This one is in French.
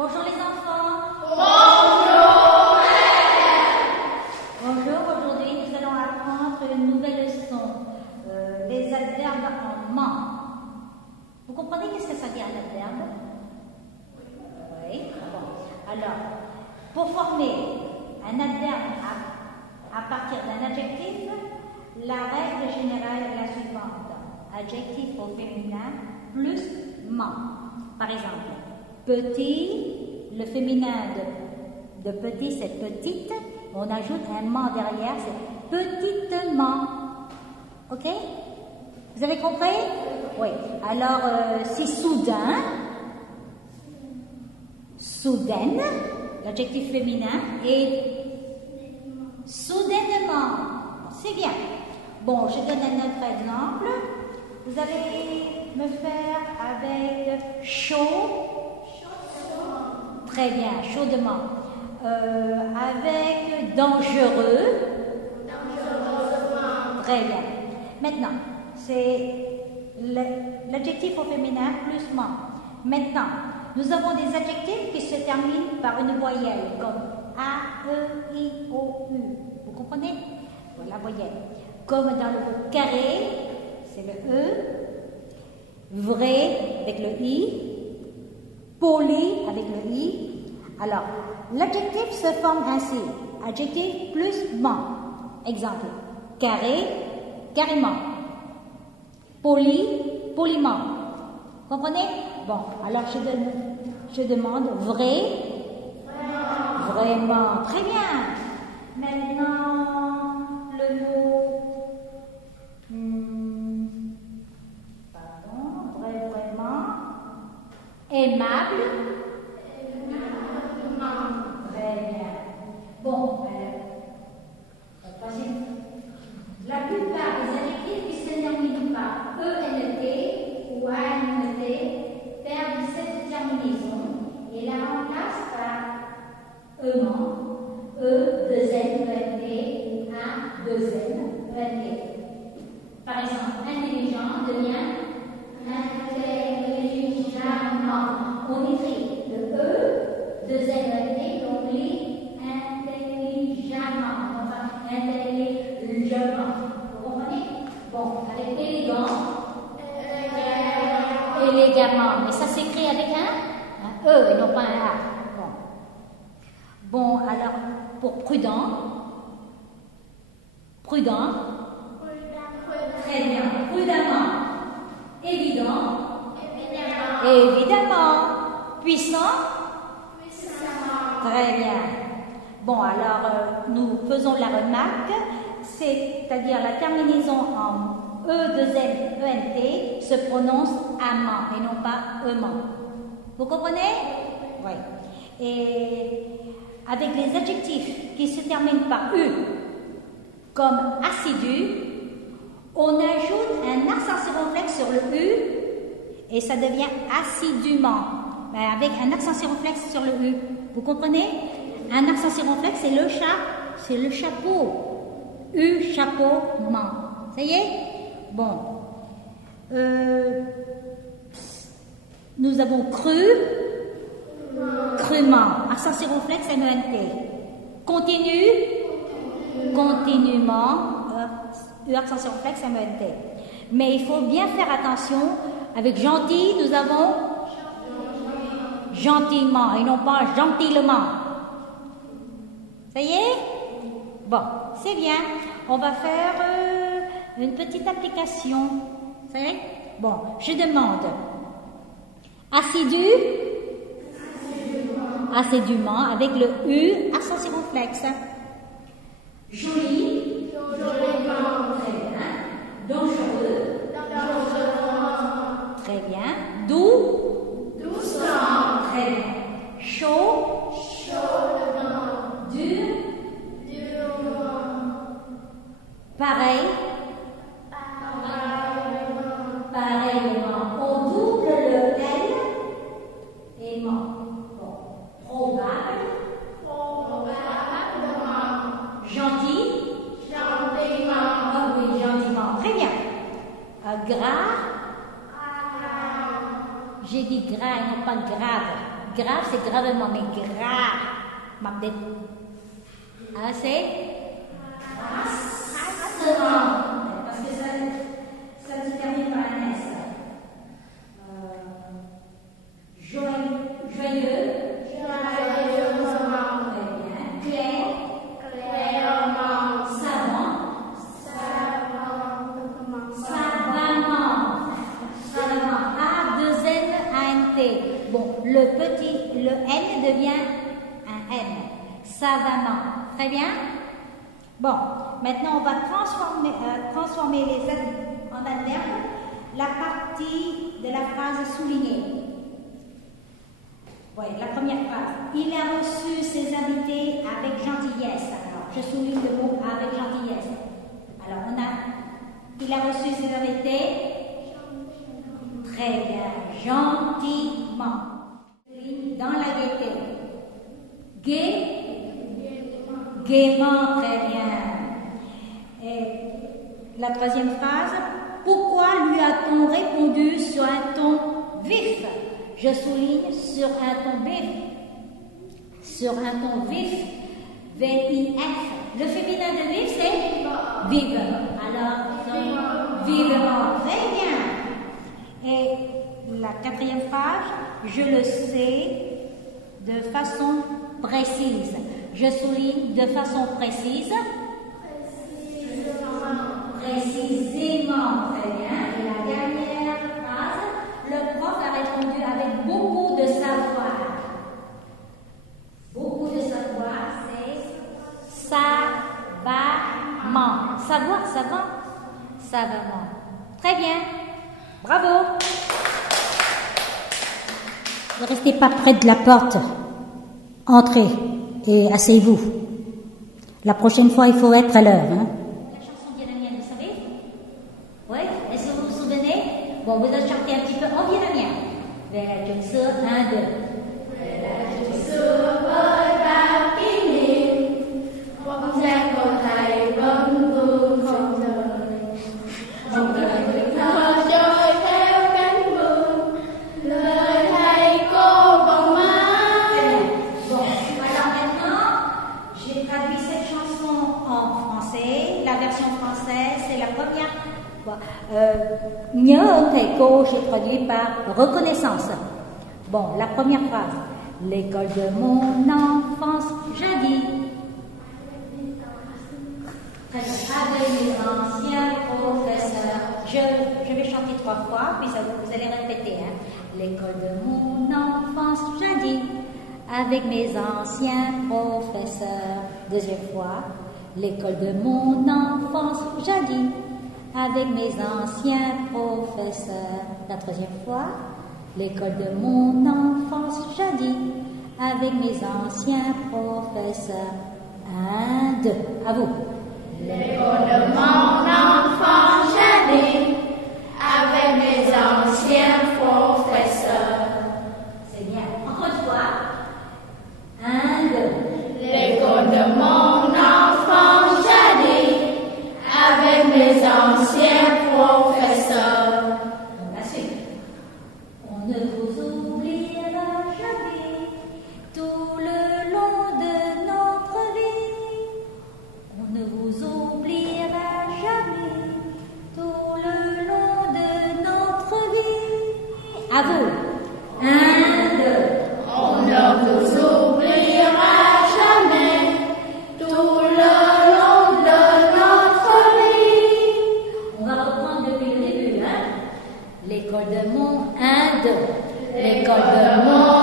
Bonjour les enfants. Bonjour. Bonjour, aujourd'hui nous allons apprendre une nouvelle leçon, les adverbes en ment. Vous comprenez qu'est-ce que ça dit un adverbe? Oui. Bon. Alors, pour former un adverbe à partir d'un adjectif, la règle générale est la suivante. Adjectif au féminin plus ment. Par exemple, petit, le féminin de petit c'est petite, on ajoute un ment derrière, c'est petitement. Ok? Vous avez compris? Oui. Alors, c'est soudain, soudaine, l'adjectif féminin, et soudainement. C'est bien. Bon, je donne un autre exemple. Vous allez me faire avec chaud. Très bien, chaudement. Avec dangereux. Très bien. Maintenant, c'est l'adjectif au féminin plus ment. Maintenant, nous avons des adjectifs qui se terminent par une voyelle, comme A, E, I, O, U. Vous comprenez? Voilà, voyelle. Comme dans le mot carré, c'est le E. Vrai avec le I. Poli avec le I. Alors, l'adjectif se forme ainsi. Adjectif plus ment. Exemple. Carré, carrément. Poli, poliment. Comprenez? Bon, alors je demande vrai. Vraiment. Très bien. Maintenant, le mot vraiment. Aimable. Très bien. Bon, la plupart des adjectifs qui se terminent par ENT ou ANT perdent cette terminaison et la remplacent par EMAN, E2NENT ou A2NENT. Par exemple, intelligent devient intelligemment. On écrit le E, 2NENT, donc lit intelligemment. Enfin, intelligemment. Vous comprenez? Bon, avec élégant. Élégamment. Mais ça s'écrit avec un E et non pas un A. Bon, alors, pour prudent. Prudent. Très bien. Prudemment. Évident. Évidemment. Puissant. Très bien. Bon, alors, nous faisons la remarque, c'est-à-dire la terminaison en E2N-ENT se prononce amant et non pas eumant. Vous comprenez? Oui. Et avec les adjectifs qui se terminent par U, comme assidu, on ajoute un accent circonflexe sur le U et ça devient assidûment. Mais avec un accent circonflexe sur le U. Vous comprenez? Un accent circonflexe, c'est le chapeau. U, chapeau, ment. Ça y est? Bon. Nous avons cru, crûment. Accent circonflexe, MENT. Continue, continuement. Accent circonflexe, MENT. Mais il faut bien faire attention. Avec gentil, nous avons gentiment et non pas gentilement. Ça y est? Bon, c'est bien. On va faire une petite application. Ça y est? Bon, je demande. Assidu? Assidûment avec le U, accent circonflexe. Joli? Joliment. Très bien. Dangereux? Dangereusement. Très bien. Doux? Doucement. Très bien. Chaud? Chaudement. Dur? Durement. Pareil? Pareillement. On double le L et ment. Bon. Probable? Probablement. Gentil? Gentiment. Ah oui, gentiment. Très bien. Gras? J'ai dit gras et non pas grave. grave, c'est gravement, mais grave. Ah, c'est parce que ça se termine par un S. Joyeux. Joyeusement. Très bien. Clair. Clairement. Savant. Savamment. A, 2 N, A, N, T. Bon, le N devient un M. Savamment. Très bien. Bon, maintenant on va transformer les adverbes en adverbes la partie de la phrase soulignée. Oui, la première phrase. Il a reçu ses invités avec gentillesse. Alors, je souligne le mot avec gentillesse. Alors, il a reçu ses invités. Très bien, gentiment. Dans la gaieté. Gai. Gaiement, très bien. Et la troisième phrase. Pourquoi lui a-t-on répondu sur un ton vif? Je souligne sur un ton vif. Sur un ton vif. V-I-F. Le féminin de vif, c'est vive. Alors, vivement. Très bien. Et la quatrième phrase, je le sais de façon précise. Je souligne de façon précise. Précisément. Très bien. Et la dernière phrase, le prof a répondu avec beaucoup de savoir. Beaucoup de savoir, c'est savamment. Savoir, savant, savamment. Très bien. Bravo. Ne restez pas près de la porte. Entrez et asseyez-vous. La prochaine fois, il faut être à l'heure. Hein? La chanson vietnamienne, vous savez? Oui? Est-ce que vous vous souvenez? Bon, vous allez chanter un petit peu en vietnamien. Về là chuyện xưa, 1, 2. Về là chuyện xưa với bao kỷ niệm, bóng dáng của thầy vẫn vương không rời. Một đời tuổi thơ trôi theo cánh buồm, lời thầy cô vòng mãi. Bon, alors maintenant, j'ai traduit cette chanson en français. La version française, c'est la première. Nhớ ơn thầy cô, j'ai traduit par reconnaissance. Bon, la première phrase. L'école de mon enfance jadis. Avec mes anciens professeurs. Je vais chanter 3 fois, puis vous allez répéter. Hein. L'école de mon enfance jadis. Avec mes anciens professeurs. Deuxième fois. L'école de mon enfance jadis. Avec mes anciens professeurs. La troisième fois. L'école de mon enfance jadis. Avec mes anciens professeurs. 1, 2. À vous. L'école de mon enfance jadis. Avec mes anciens professeurs. C'est bien. Encore une fois. 1, 2. L'école de mon enfance jadis. Avec mes anciens professeurs. La suite. On ne vous oubliera jamais tout le long de notre vie. On ne vous oubliera jamais tout le long de notre vie. À vous. 1, 2. On ne vous oubliera jamais tout le long de notre vie. On va reprendre depuis le début. Hein? L'école de mon 1, 2. L'école de mon